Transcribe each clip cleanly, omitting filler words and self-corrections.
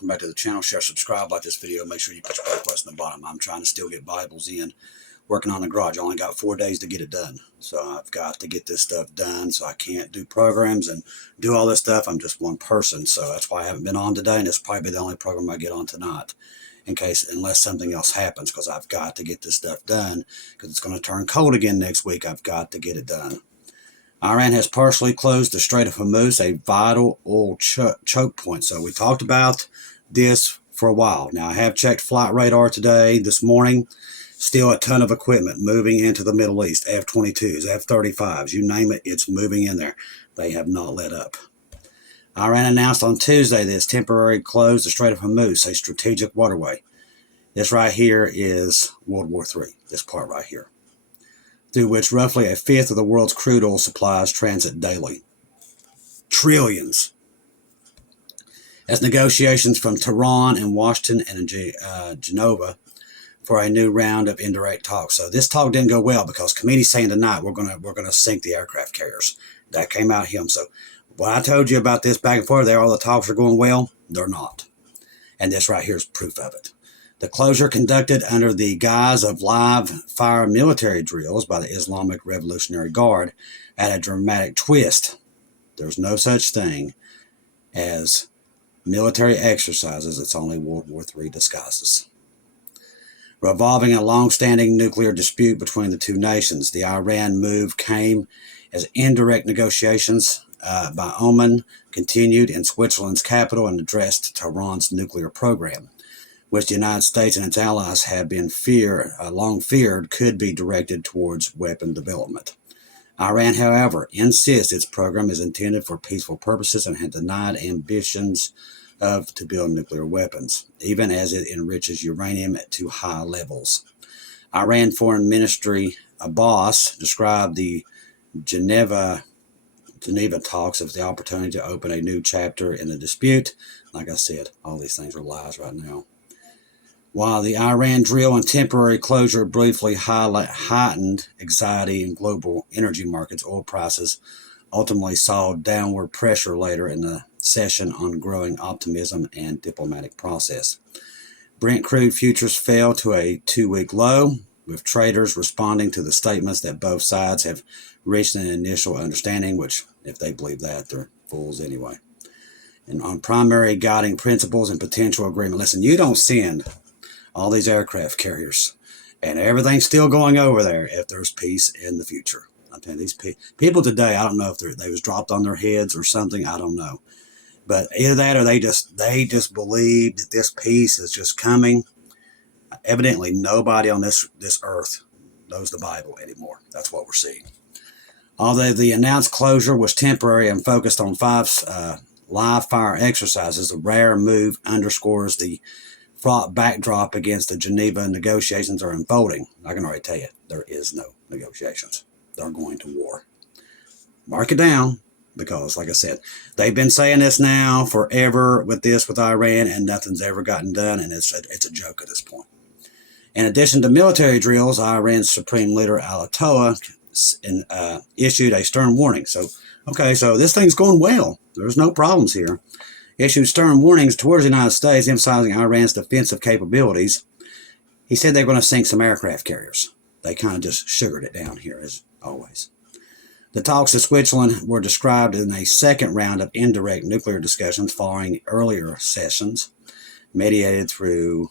welcome back to the channel. Share, subscribe, like this video. Make sure you put your bell button in the bottom. I'm trying to still get Bibles in, working on the garage. I only got 4 days to get it done. So I've got to get this stuff done. So I can't do programs and do all this stuff. I'm just one person. So that's why I haven't been on today. And it's probably the only program I get on tonight, unless something else happens, because I've got to get this stuff done because it's going to turn cold again next week. I've got to get it done. Iran has partially closed the Strait of Hormuz, a vital oil choke point. So we talked about this for a while. Now, I have checked flight radar this morning. Still a ton of equipment moving into the Middle East. F-22s, F-35s, you name it, it's moving in there. They have not let up. Iran announced on Tuesday that it's temporarily closed the Strait of Hormuz, a strategic waterway. This right here is World War III, this part right here, through which roughly a fifth of the world's crude oil supplies transit daily. Trillions. As negotiations from Tehran and Washington and Geneva for a new round of indirect talks. So this talk didn't go well because Khamenei's saying tonight we're gonna sink the aircraft carriers. That came out him. So what I told you about this back and forth there, all the talks are going well, they're not. And this right here is proof of it. The closure, conducted under the guise of live-fire military drills by the Islamic Revolutionary Guard, had a dramatic twist. There's no such thing as military exercises. It's only World War III disguises. Revolving a long-standing nuclear dispute between the two nations, the Iran move came as indirect negotiations by Oman continued in Switzerland's capital and addressed Tehran's nuclear program, which the United States and its allies have been long feared could be directed towards weapon development. Iran, however, insists its program is intended for peaceful purposes and had denied ambitions to build nuclear weapons, even as it enriches uranium to high levels. Iran Foreign Ministry boss described the Geneva talks as the opportunity to open a new chapter in the dispute. Like I said, all these things are lies right now. While the Iran drill and temporary closure briefly heightened anxiety in global energy markets, oil prices ultimately saw downward pressure later in the session on growing optimism and diplomatic process. Brent crude futures fell to a 2-week low, with traders responding to the statements that both sides have reached an initial understanding, which, if they believe that, they're fools anyway. And on primary guiding principles and potential agreement. Listen, you don't send all these aircraft carriers and everything's still going over there if there's peace in the future. I'm telling you, these people today, I don't know if they was dropped on their heads or something, I don't know. But either that or they just believe that this peace is just coming. Evidently, nobody on this earth knows the Bible anymore. That's what we're seeing. Although the announced closure was temporary and focused on 5 live fire exercises, the rare move underscores the fraught backdrop against the Geneva negotiations are unfolding. I can already tell you, there is no negotiations. They're going to war. Mark it down, because, like I said, they've been saying this now forever with Iran, and nothing's ever gotten done, and it's a joke at this point. In addition to military drills, Iran's Supreme Leader Ayatollah issued a stern warning. So this thing's going well. There's no problems here. Issued stern warnings towards the United States, emphasizing Iran's defensive capabilities. He said they're going to sink some aircraft carriers. They kind of just sugared it down here, as always. The talks in Switzerland were described in a second round of indirect nuclear discussions following earlier sessions, mediated through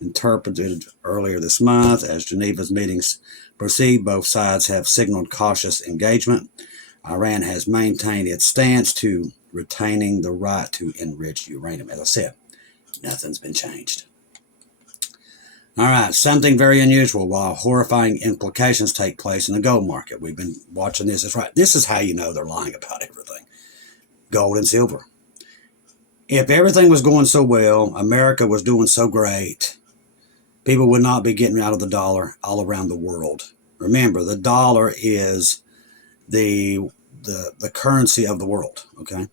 interpreted earlier this month. As Geneva's meetings proceed, both sides have signaled cautious engagement. Iran has maintained its stance to retaining the right to enrich uranium. As I said, nothing's been changed. All right, something very unusual while horrifying implications take place in the gold market. We've been watching this. That's right. This is how you know they're lying about everything. Gold and silver. If everything was going so well, America was doing so great, people would not be getting out of the dollar all around the world. Remember, the dollar is the currency of the world, okay?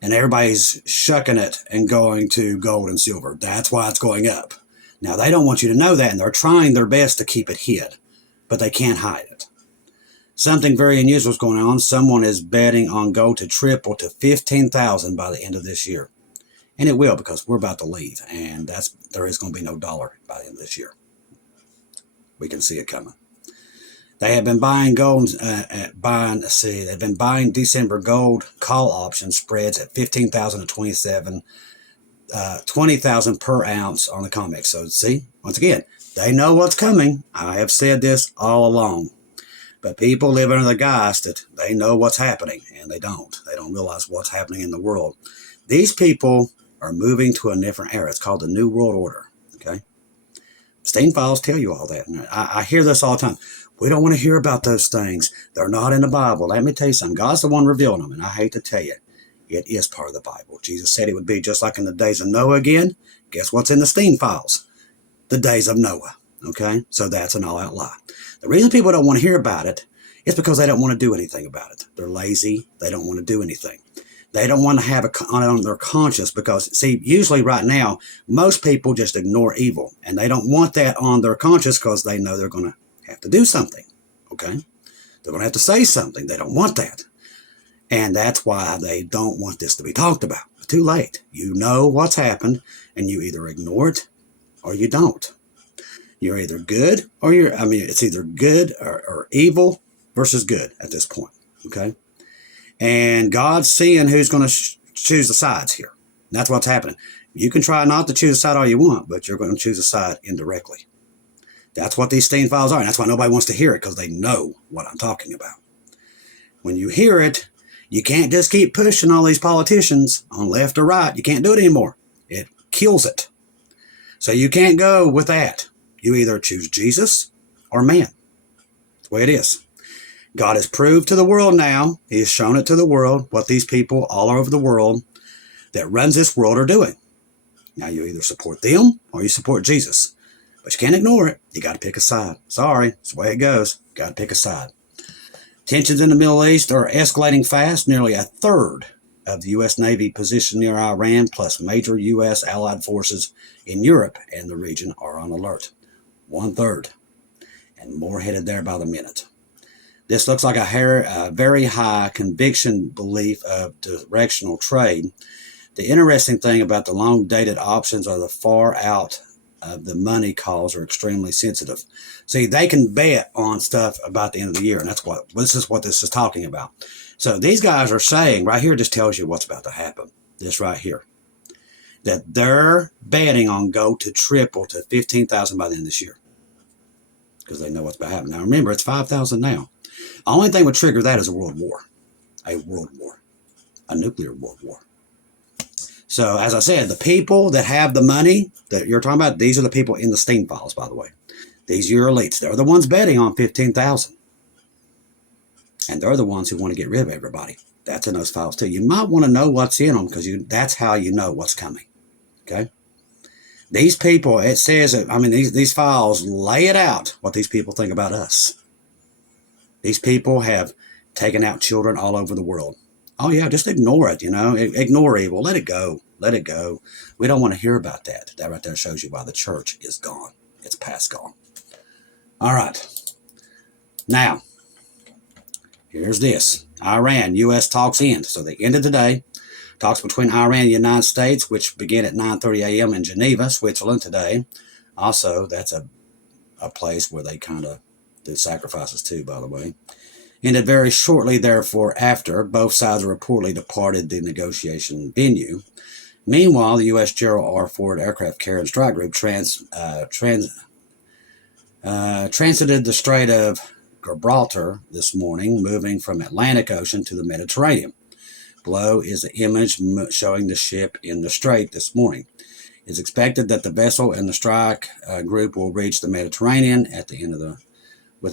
And everybody's shucking it and going to gold and silver. That's why it's going up. Now, they don't want you to know that, and they're trying their best to keep it hid, but they can't hide it. Something very unusual is going on. Someone is betting on gold to triple to $15,000 by the end of this year. And it will, because we're about to leave, and there is going to be no dollar by the end of this year. We can see it coming. They have been buying gold, they've been buying December gold call option spreads at 15,000 to 20,000 per ounce on the COMEX. So see, once again, they know what's coming. I have said this all along. But people live under the guise that they know what's happening, and they don't. They don't realize what's happening in the world. These people are moving to a different era. It's called the New World Order. Okay? Steam files tell you all that. I hear this all the time. We don't want to hear about those things. They're not in the Bible. Let me tell you something. God's the one revealing them, and I hate to tell you, it is part of the Bible. Jesus said it would be just like in the days of Noah again. Guess what's in the steam files? The days of Noah. Okay? So that's an all-out lie. The reason people don't want to hear about it is because they don't want to do anything about it. They're lazy. They don't want to do anything. They don't want to have it on their conscience because, see, usually right now, most people just ignore evil. And they don't want that on their conscience because they know they're going to have to do something. Okay? They're going to have to say something. They don't want that. And that's why they don't want this to be talked about. It's too late. You know what's happened, and you either ignore it or you don't. You're either good or it's either good or evil versus good at this point, okay? And God's seeing who's going to choose the sides here. And that's what's happening. You can try not to choose a side all you want, but you're going to choose a side indirectly. That's what these steam files are, and that's why nobody wants to hear it, because they know what I'm talking about. When you hear it, you can't just keep pushing all these politicians on left or right. You can't do it anymore. It kills it. So you can't go with that. You either choose Jesus or man. That's the way it is. God has proved to the world now, he has shown it to the world, what these people all over the world that runs this world are doing. Now you either support them or you support Jesus. But you can't ignore it. You got to pick a side. Sorry, it's the way it goes. Got to pick a side. Tensions in the Middle East are escalating fast. Nearly a third of the U.S. Navy positioned near Iran, plus major U.S. allied forces in Europe and the region are on alert. 1/3, and more headed there by the minute. This looks like a very high conviction belief of directional trade. The interesting thing about the long-dated options are the far out of the money calls are extremely sensitive. See, they can bet on stuff about the end of the year, and that's what this is talking about. So these guys are saying, right here just tells you what's about to happen. This right here. That they're betting on gold to triple to 15,000 by the end of this year. Because they know what's about to happen. Now remember, it's 5,000 now. The only thing would trigger that is a world war. A world war. A nuclear world war. So, as I said, the people that have the money that you're talking about, these are the people in the steam files, by the way. These are your elites. They're the ones betting on 15,000. And they're the ones who want to get rid of everybody. That's in those files, too. You might want to know what's in them because that's how you know what's coming. Okay? These people, it says, these files lay it out what these people think about us. These people have taken out children all over the world. Oh, yeah, just ignore it, Ignore evil. Let it go. Let it go. We don't want to hear about that. That right there shows you why the church is gone. It's past gone. All right. Now, here's this. Iran, U.S. talks end. So they ended today. Talks between Iran and the United States, which began at 9:30 a.m. in Geneva, Switzerland today. Also, that's a place where they kind of do sacrifices too, by the way. Ended very shortly, therefore, after both sides reportedly departed the negotiation venue. Meanwhile, the U.S. Gerald R. Ford Aircraft Carrier and Strike Group transited the Strait of Gibraltar this morning, moving from Atlantic Ocean to the Mediterranean. Below is an image showing the ship in the strait this morning. It's expected that the vessel and the strike group will reach the Mediterranean at the end of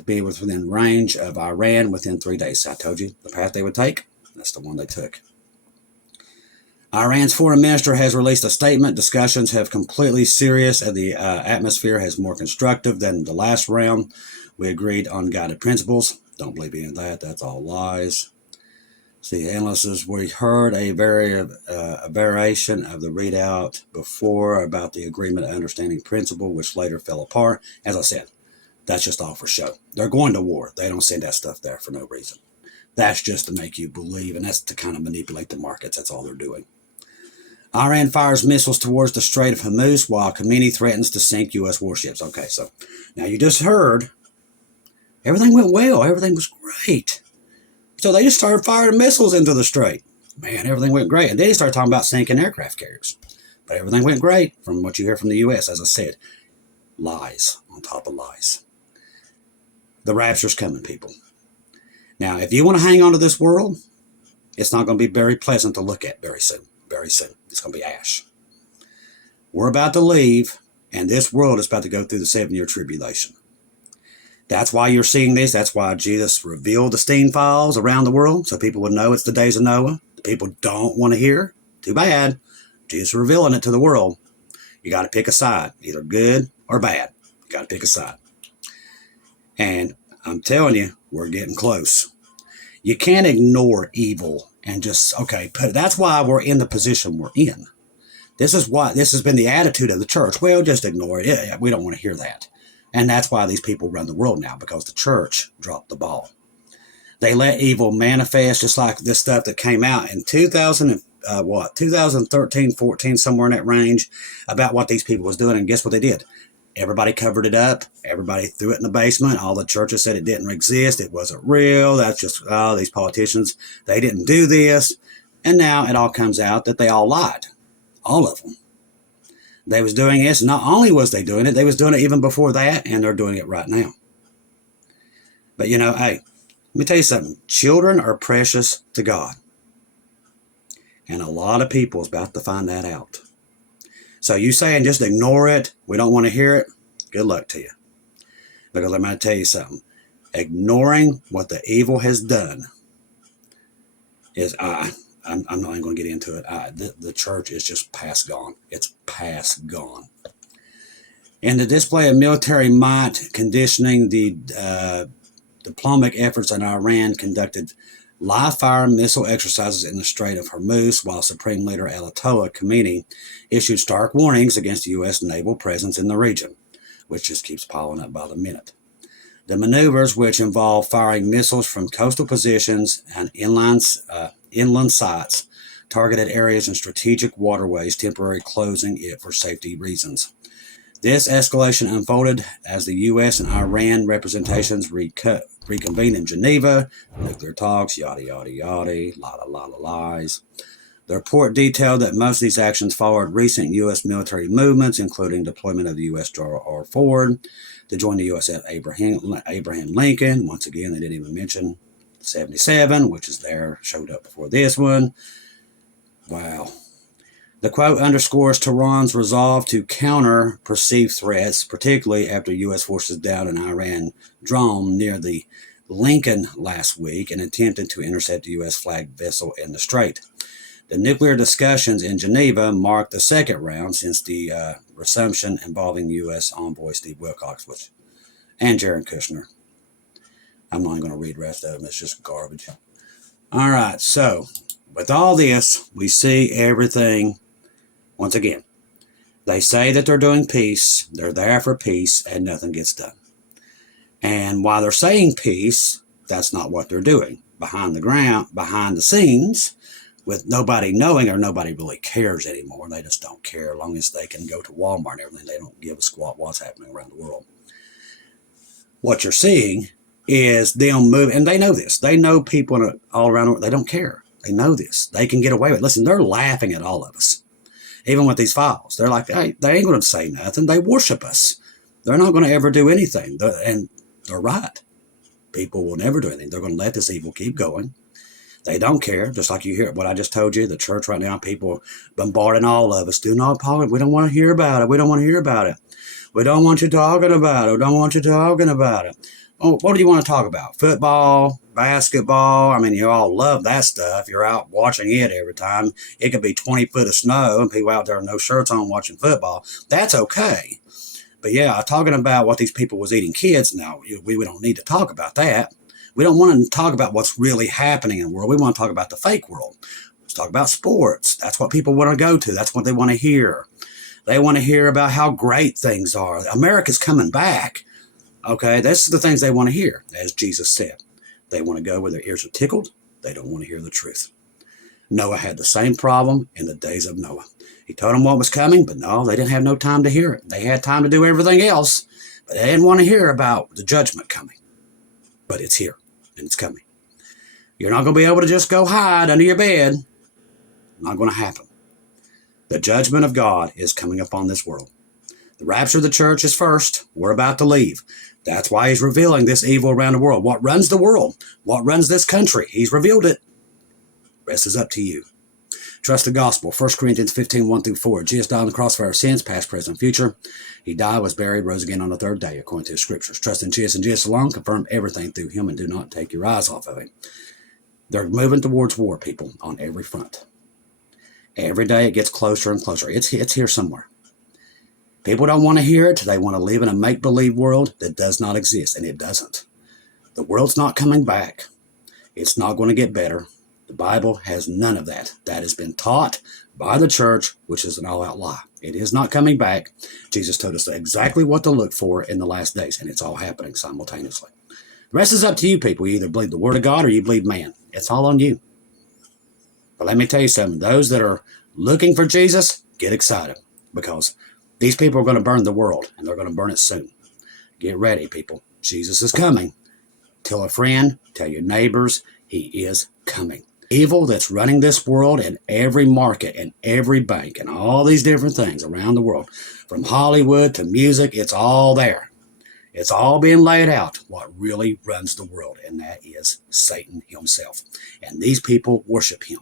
be within range of Iran within 3 days. I told you the path they would take. That's the one they took. Iran's foreign minister has released a statement. Discussions have completely serious and the atmosphere has more constructive than the last round. We agreed on guided principles. Don't believe any of that. That's all lies. See, analysts, we heard a variation of the readout before about the agreement of understanding principle, which later fell apart. As I said, that's just all for show. They're going to war. They don't send that stuff there for no reason. That's just to make you believe, and that's to kind of manipulate the markets. That's all they're doing. Iran fires missiles towards the Strait of Hormuz while Khamenei threatens to sink U.S. warships. Okay, so now you just heard everything went well. Everything was great. So they just started firing missiles into the strait. Man, everything went great. And then he started talking about sinking aircraft carriers. But everything went great from what you hear from the U.S. As I said, lies on top of lies. The rapture's coming, people. Now, if you want to hang on to this world, it's not going to be very pleasant to look at very soon. Very soon. It's going to be ash. We're about to leave, and this world is about to go through the 7-year tribulation. That's why you're seeing this. That's why Jesus revealed the Steam files around the world, so people would know it's the days of Noah. People don't want to hear. Too bad. Jesus revealing it to the world. You got to pick a side, either good or bad. You got to pick a side. And I'm telling you, we're getting close. You can't ignore evil and just, okay, that's why we're in the position we're in. This has been the attitude of the church. Well, just ignore it. Yeah, we don't want to hear that. And that's why these people run the world now, because the church dropped the ball. They let evil manifest, just like this stuff that came out in 2013, 14, somewhere in that range, about what these people was doing. And guess what they did? Everybody covered it up. Everybody threw it in the basement. All the churches said it didn't exist. It wasn't real. That's just, these politicians, they didn't do this. And now it all comes out that they all lied. All of them. They was doing this. Not only was they doing it, they was doing it even before that, and they're doing it right now. But hey, let me tell you something. Children are precious to God. And a lot of people is about to find that out. So you saying just ignore it, we don't want to hear it, good luck to you. Because I'm going to tell you something. Ignoring what the evil has done is, I'm not even going to get into it. The church is just past gone. It's past gone. In the display of military might conditioning the diplomatic efforts in Iran conducted live-fire missile exercises in the Strait of Hormuz, while Supreme Leader Ayatollah Khamenei issued stark warnings against the U.S. naval presence in the region, which just keeps piling up by the minute. The maneuvers, which involve firing missiles from coastal positions and inland sites, targeted areas and strategic waterways, temporarily closing it for safety reasons. This escalation unfolded as the U.S. and Iran representations reconvened in Geneva, nuclear talks, yada, yada, yada, lot of lies. The report detailed that most of these actions followed recent U.S. military movements, including deployment of the U.S. Gerald R. Ford to join the U.S. at Abraham Lincoln. Once again, they didn't even mention 77, which is there, showed up before this one. Wow. The quote underscores Tehran's resolve to counter perceived threats, particularly after U.S. forces downed an Iran drone near the Lincoln last week and attempted to intercept a U.S. flagged vessel in the strait. The nuclear discussions in Geneva marked the second round since the resumption involving U.S. envoy Steve Wilcox and Jared Kushner. I'm not going to read the rest of them. It's just garbage. All right, so with all this, we see everything. Once again, they say that they're doing peace, they're there for peace, and nothing gets done. And while they're saying peace, that's not what they're doing. Behind the scenes, with nobody knowing, or nobody really cares anymore. They just don't care. As long as they can go to Walmart and everything, they don't give a squat what's happening around the world. What you're seeing is them moving, and they know this. They know people all around the world, they don't care. They know this. They can get away with it. Listen, they're laughing at all of us. Even with these files, they're like, hey, they ain't going to say nothing. They worship us. They're not going to ever do anything. And they're right. People will never do anything. They're going to let this evil keep going. They don't care. Just like you hear what I just told you, the church right now, people bombarding all of us. Do not apologize. We don't want to hear about it. We don't want to hear about it. We don't want you talking about it. We don't want you talking about it. Oh, what do you want to talk about? Football, basketball. I mean, you all love that stuff. You're out watching it every time. It could be 20 foot of snow and people out there with no shirts on watching football. That's okay. But yeah, talking about what these people was eating kids, now we don't need to talk about that. We don't want to talk about what's really happening in the world. We want to talk about the fake world. Let's talk about sports. That's what people want to go to. That's what they want to hear. They want to hear about how great things are. America's coming back. Okay, that's the things they want to hear, as Jesus said. They want to go where their ears are tickled. They don't want to hear the truth. Noah had the same problem in the days of Noah. He told them what was coming, but no, they didn't have no time to hear it. They had time to do everything else, but they didn't want to hear about the judgment coming. But it's here, and it's coming. You're not going to be able to just go hide under your bed. Not going to happen. The judgment of God is coming upon this world. The rapture of the church is first. We're about to leave. That's why he's revealing this evil around the world. What runs the world? What runs this country? He's revealed it. The rest is up to you. Trust the gospel. 1 Corinthians 15, 1-4. Jesus died on the cross for our sins, past, present, future. He died, was buried, rose again on the third day, according to the scriptures. Trust in Jesus and Jesus alone. Confirm everything through him and do not take your eyes off of him. They're moving towards war, people, on every front. Every day it gets closer and closer. It's here somewhere. People don't want to hear it. They want to live in a make-believe world that does not exist, and it doesn't. The world's not coming back. It's not going to get better. The Bible has none of that. That has been taught by the church, which is an all-out lie. It is not coming back. Jesus told us exactly what to look for in the last days, and it's all happening simultaneously. The rest is up to you, people. You either believe the word of God or you believe man. It's all on you. But let me tell you something. Those that are looking for Jesus, get excited, because these people are going to burn the world, and they're going to burn it soon. Get ready, people. Jesus is coming. Tell a friend, tell your neighbors, he is coming. Evil that's running this world in every market and every bank and all these different things around the world, from Hollywood to music, it's all there. It's all being laid out, what really runs the world, and that is Satan himself. And these people worship him,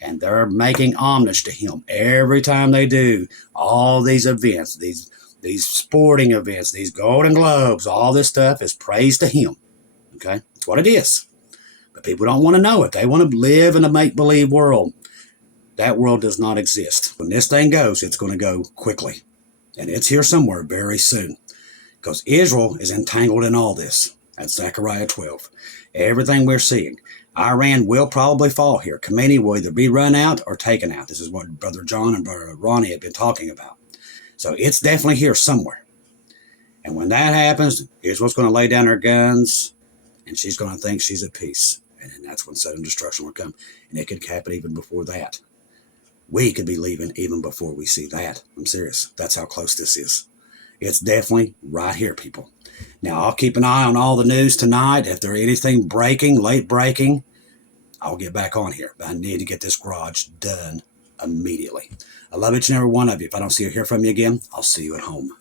and they're making homage to him every time they do all these events, these sporting events, these Golden Globes, all this stuff is praise to him. Okay? That's what it is. But people don't want to know it. They want to live in a make-believe world. That world does not exist. When this thing goes, it's going to go quickly. And it's here somewhere very soon. Because Israel is entangled in all this. That's Zechariah 12. Everything we're seeing. Iran will probably fall here. Khomeini will either be run out or taken out. This is what Brother John and Brother Ronnie have been talking about. So it's definitely here somewhere. And when that happens, Israel's going to lay down her guns, and she's going to think she's at peace. And then that's when sudden destruction will come. And it could happen even before that. We could be leaving even before we see that. I'm serious. That's how close this is. It's definitely right here, people. Now, I'll keep an eye on all the news tonight. If there's anything breaking, late breaking, I'll get back on here. But I need to get this garage done immediately. I love each and every one of you. If I don't see or hear from you again, I'll see you at home.